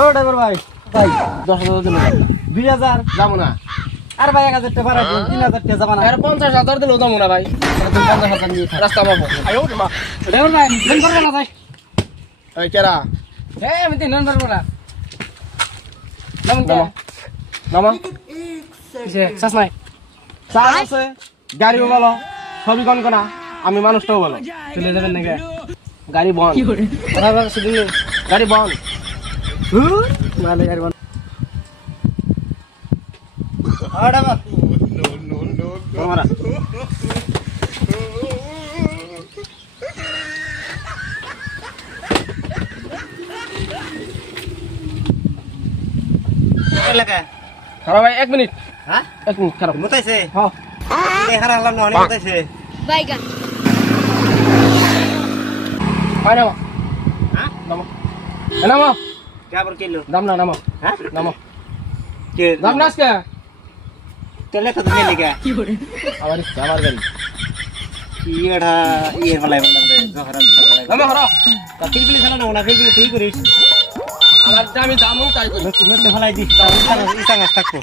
ও driver ভাই ভাই 10,000 দিল 2000 যাবো না আর ভাই 1000 টাকা ভাড়া দিন 3000 টাকা যাবা না আর 50,000 দিলেও যাবো না ভাই তুমি 50,000 নিয়ে রাস্তা পাবো আয়ো মা ড্রাইভার ভাই দিন করবে না ভাই এই কেরা আমি দিন করব না নাম নামা নামা শেষ নাই চাল আছে গাড়িও ভালো সবই কনকনা আমি মানুষটাও ভালো চলে যাবেন নাকি গাড়ি বন্ধ কথা বলা শুধু গাড়ি বন্ধ মানে গাড়ি বন্ধ আর ড্রাইভার তোমরা এলাকা খারাপ ভাই 1 মিনিট হ্যাঁ 1 মিনিট খারাপ মুতাইছে হ্যাঁ দেখার আলাম না অনেক মুতাইছে বাইগান আয় নামা হ্যাঁ নামা নামা ড্রাইভার কিলো দাম না নামা হ্যাঁ নামা কে দাম না আজকে তেলে তো দিলে লেগে আমার গাড়ি ইয়েটা ইয়ে ফলাই বললাম রে জহরা ফলাই নামা হরা কাকিল বিলি চালা না ফিল ঠিক করিস আমার আমি দামও তাই করি নতুন ফলাই দিস ইসাঙ্গাস থাকতো